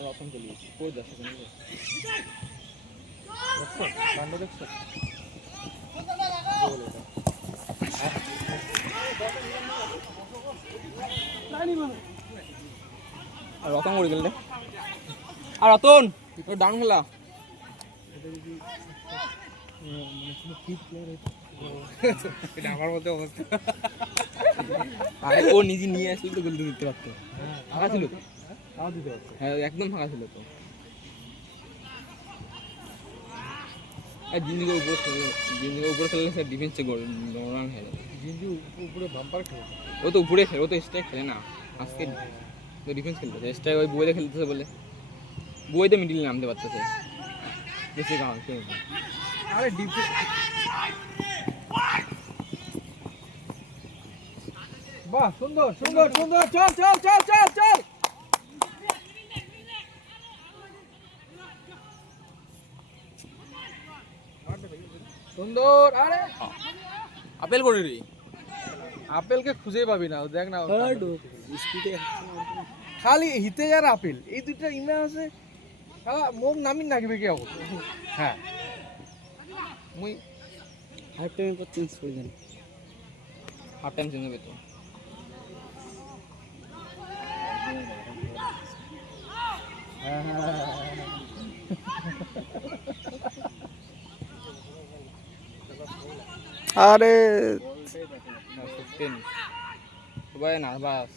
রতন চলে গেছে কই যাচ্ছে কাণ্ড দেখছো রতন করে গেল রে আর রতন তোর ডাউন খেলা এটা আমার মধ্যে অবস্থা আরে ও নিজে নিয়ে আসলে তো গোল দিতে পারতো ফাঁকা ছিল তো হ্যাঁ একদম ফাঁকা ছিল তো আর জিঞ্জিকে উপরে খেললে স্যার ডিফেন্সে গোল রান খেলে জিঞ্জি উপরে বাম্পার খেলে ও তো উপরে খেলে ও তো স্ট্রাইক খেলে না আজকে তো ডিফেন্স খেলতেছে স্ট্রাইক ওই বইতে খেলতেছে বলে বইতে মিডিল নামতে পারতেছে বেশি কারণ আরে ডিফেন্স বাহ সুন্দর সুন্দর সুন্দর চল চল চল চল চল সুন্দর আরে আপেল করে রে আপেলকে খুঁজেই পাবি না দেখ না খালি হিতে আর আপেল এই দুইটা ইমে আছে মুখ নামি নাগবে কি অবস্থা হ্যাঁ মুই হাফ টাইম পর চেঞ্জ করে দেন হাফ টাইম চেঞ্জ হবে তো আরে সবাই নার্ভাস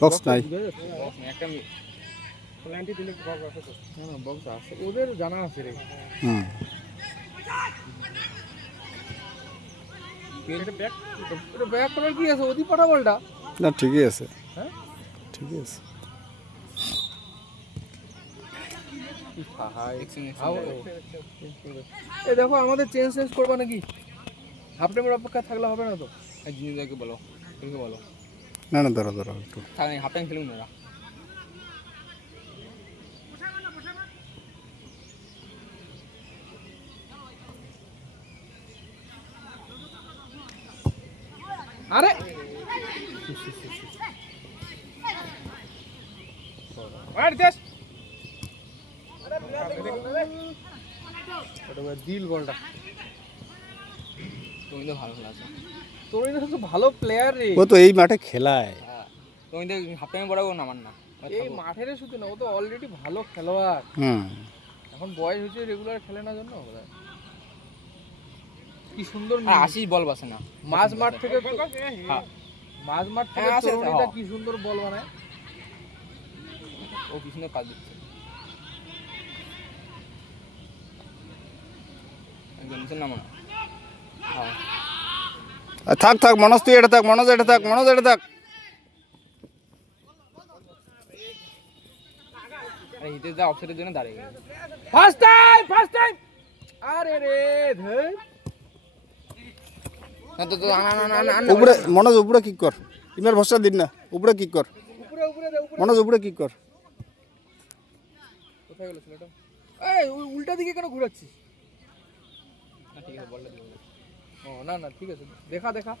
বক্স নাই একটা প্ল্যান্টি দিলে বক্স আছে তো হ্যাঁ বক্স আছে ওদের জানা আছে রে হুম এটা ব্যাক করার কি আছে ওদি পাঠা বলটা না ঠিকই আছে হ্যাঁ ঠিকই আছে এই দেখো আমাদের চেঞ্জ করবা নাকি হাফ টাইমের অপেক্ষা থাকলে হবে না তো জিনিসকে বলো তুমি বলো না না ধরো ধরো একটু হাফ টাইম খেলুন না আরে দিল বলটা তুমি তো ভালো খেলা তুমি তো ভালো প্লেয়ার রে ও তো এই মাঠে খেলায় তুমি তো হাফ টাইমে পড়াবো না আমার না এই মাঠের শুধু না ও তো অলরেডি ভালো খেলোয়াড় হুম এখন বয়স হয়েছে রেগুলার খেলে না জন্য কি সুন্দর আশিস বল বাসে না মাঝ মাঠ থেকে মাঝ মাঠ থেকে তরুণীটা কি সুন্দর বল বানায় ও পিছনে পাস দিচ্ছে একদম নাম না থাক থাক মনোজ তুই এটা থাক মনোজ এটা থাক মনোজ এটা থাক আরে হিতে যা অফসাইডের জন্য দাঁড়িয়ে গেল ফার্স্ট টাইম আরে রে ধর না তো না উপরে মনোজ উপরে কিক কর ইমের ভরসা দিন না উপরে কিক কর উপরে দে উপরে মনোজ উপরে কিক কর কোথায় গেল ছেলেটা এই উল্টা দিকে কেন ঘোরাচ্ছিস না ঠিক আছে বলটা দিও ও না না ঠিক আছে দেখা